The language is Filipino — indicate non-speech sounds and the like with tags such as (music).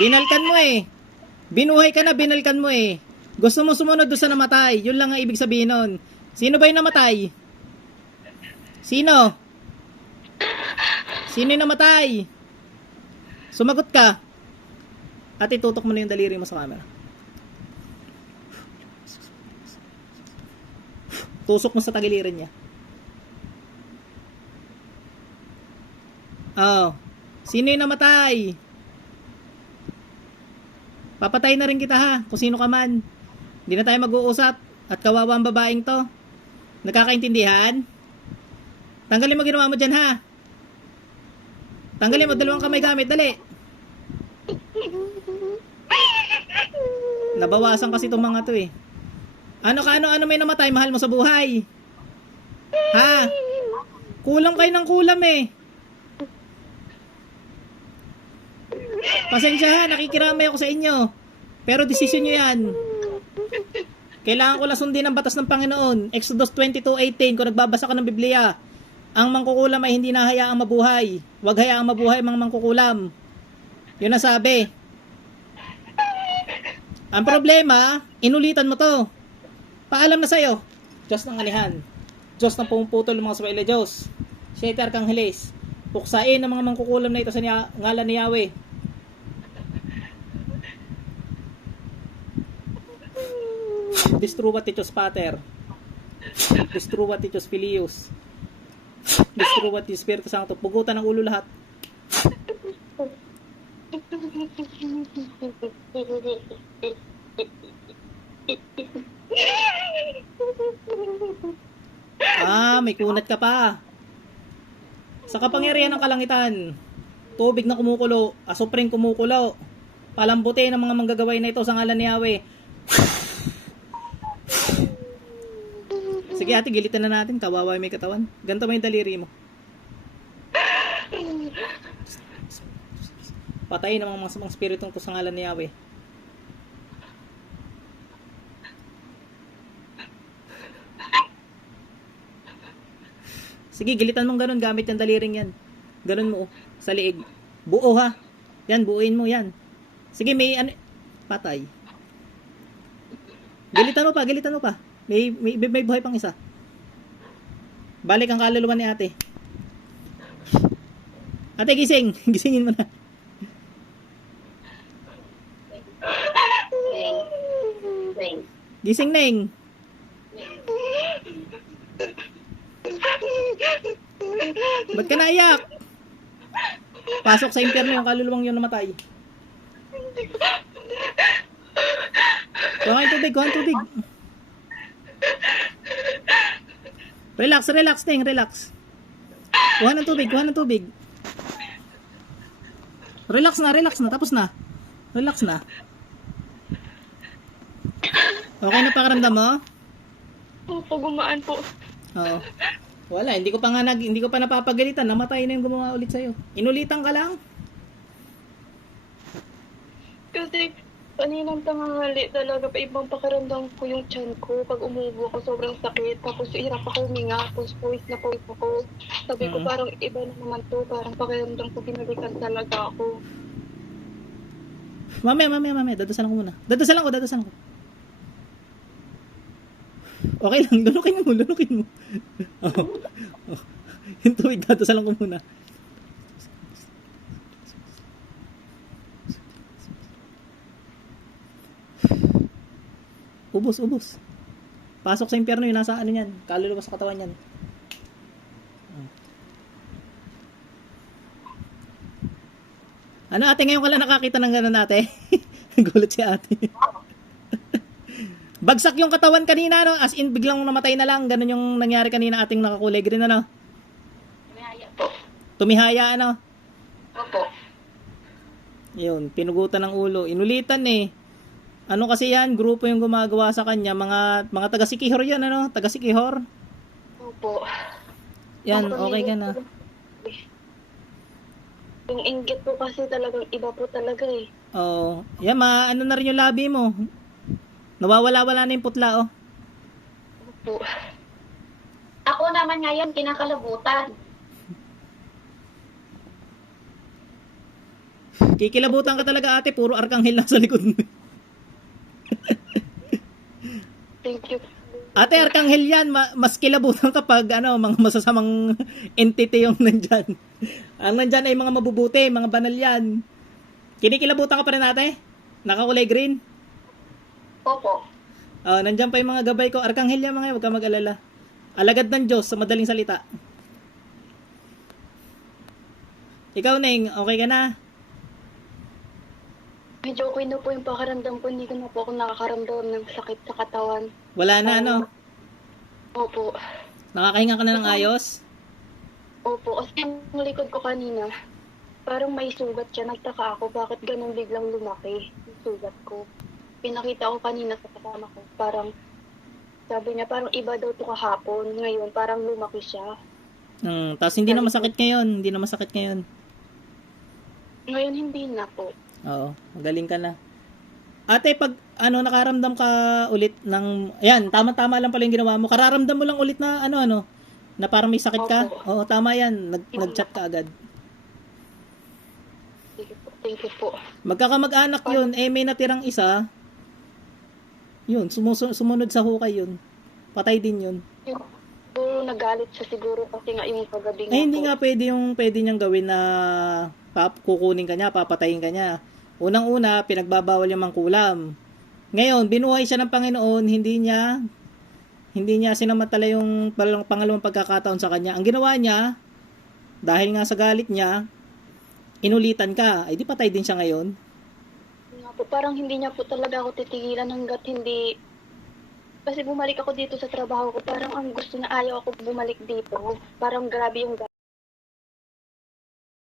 Binalkan mo eh. Binuhay ka na, binalkan mo eh. Gusto mo sumunod doon sa namatay. Yun lang ang ibig sabihin nun. Sino ba yung namatay? Sino? Sino yung namatay? Sumagot ka. At itutok mo na yung daliri mo sa camera. Tusok mo sa tagiliran niya. Oh. Sino yung namatay? Papatay na rin kita ha, kung sino ka man. Hindi na tayo mag-uusap at kawawa ang babaeng to. Nakakaintindihan? Tanggalin mo ginawa mo dyan ha. Tanggalin mo dalawang kamay gamit, dali. Nabawasan kasi itong mga to eh. Ano ka ano ano may namatay, mahal mo sa buhay. Ha? Kulang kayo ng kulam eh. Pasensya ha, nakikiramay ako sa inyo. Pero desisyon nyo yan. Kailangan ko lang sundin ang batas ng Panginoon. Exodus 22.18, kung nagbabasa ka ng Biblia, ang mangkukulam ay hindi na hayaang mabuhay. Huwag hayaang mabuhay mga mangkukulam. Yun ang sabi. Ang problema, inulitan mo to. Paalam na sa'yo. Diyos ng anihan. Diyos ng pumuputol ng mga swele Diyos. Siya kang hilis. Puksain ang mga mangkukulam na ito sa niya, ngalan ni Yahweh. Destruvat tichos pater. Destruvat tichos filius. Destruvat tichos Espiritu Santo. Pugutan ng ulo lahat. Ah, may kunat ka pa. Sa kapangyarihan ng kalangitan, tubig na kumukulo, asupring kumukulo, palambutin ng mga manggagaway na ito sa ngalan ni Yahweh. Sige ate, gilitan na natin. Kawawa may katawan. Ganito ba yung daliri mo? Patayin ang mga masamang spiritong to sa ngalan ni Yahweh. Sige, gilitan mong ganun gamit yung daliring yan. Ganun mo, oh, sa liig. Buo ha. Yan, buuin mo yan. Sige, may ano, patay. Gilitan mo pa, gilitan mo pa. May, may, may buhay pang isa. Balik ang kaluluwa ni ate. Ate, gising. (laughs) Gisingin mo na. Gising, Neng. Ba't ka naiyak? Pasok sa impyerno yung kaluluwang yun namatay. Kuha kayong tubig, kuha ng tubig. Relax, relax, Neng, relax. Kuha ng tubig, kuha ng tubig. Relax na, relax na, tapos na. Relax na. Okay na pakiramdam mo? Opo, gumaan po. Oo. Wala, hindi ko pa nga nag, hindi ko pa napapagalitan. Namatay na yung gumawa ulit sa'yo. Inulitan ka lang. Kasi kaninang tanghali talaga pa ibang pakiramdam ko yung tiyan ko. Pag umubo ako, sobrang sakit. Tapos hirap ako huminga. Tapos pawis na pawis ako. Sabi ko Mhm. parang iba na naman to. Parang pakiramdam ko binalikan talaga ako. Mamaya, mamaya, mamaya. Dadasalan ko muna. Dadasalan ko, dadasalan ko. Okay lang, (laughs) lunukin mo, lunukin mo. (laughs) oh. oh. Yung tubig, dadasalan ko muna. Ubus, ubus. Pasok sa impyerno yun, nasa ano yan, kaluluwa sa katawan yan. Ano ate, ngayon ka lang nakakita ng gano'n ate? (laughs) Gulat si ate. (laughs) Bagsak yung katawan kanina, no? As in, biglang namatay na lang. Ganun yung nangyari kanina ating nakakulay green, ano? Tumihaya po. Tumihaya, ano? Opo. Yun, pinugutan ng ulo. Inulitan, eh. Ano kasi yan? Grupo yung gumagawa sa kanya. Mga, mga taga-sikihor yan, ano? Taga-sikihor. Opo. Yan, Ako okay ka na. Yung inggit po kasi talagang iba po talaga eh. Oo. yan, ma, ano na rin yung labi mo. Nawawala-wala na yung putla, oh. Opo. Ako naman ngayon, kinakalabutan. Kikilabutan ka talaga ate, puro arkanghel lang sa likod mo. Thank you. Ate, arkanghel yan, ma- mas kilabutan kapag ano, mga masasamang entity yung nandyan. Ang nandyan ay mga mabubuti, mga banal yan. Kinikilabutan ka pa rin ate? Nakakulay green? Opo. Ah, nandyan pa yung mga gabay ko. Arkanghel yan mga yan, huwag ka mag-alala. Alagad ng Diyos sa madaling salita. Ikaw, Neng, okay ka na? Medyo okay na po yung pakiramdam ko. Hindi ko na po ako nakakaramdam ng sakit sa katawan. Wala na, ano? Opo. Nakakahinga ka na ng ayos? Opo. Kasi yung likod ko kanina, parang may sugat siya. Nagtaka ako bakit ganun biglang lumaki yung sugat ko. Pinakita ko kanina sa kasama ko. Parang, sabi niya, parang iba daw to kahapon. Ngayon, parang lumaki siya. Hmm, tapos hindi na masakit ngayon. Hindi na masakit ngayon. Ngayon, hindi na po. Oo, magaling ka na. Ate, pag ano nakaramdam ka ulit ng ayan, tama-tama lang pala yung ginawa mo. Kararamdam mo lang ulit na ano ano na parang may sakit ka. Opo. Oo, tama 'yan. Nag nag-chat ka agad. Sige po. Thank you po. Magkakamag-anak 'yun, eh may natirang isa. 'Yun, sumusu- sumunod sa hukay 'yun. Patay din 'yun. Yung, siguro nagalit siya siguro kasi nga yung kagabi nga Eh hindi po. nga pwede yung pwede niyang gawin na pap kukunin ka niya, papatayin ka niya. Unang-una, pinagbabawal yung mangkulam. Ngayon, binuhay siya ng Panginoon, hindi niya hindi niya sinamantala yung pangalawang pagkakataon sa kanya. Ang ginawa niya, dahil nga sa galit niya, inulitan ka. Ay di patay din siya ngayon. Nga po, parang hindi niya po talaga ako titigilan hanggat hindi kasi bumalik ako dito sa trabaho ko, parang ang gusto na ayaw ako bumalik dito. Parang grabe yung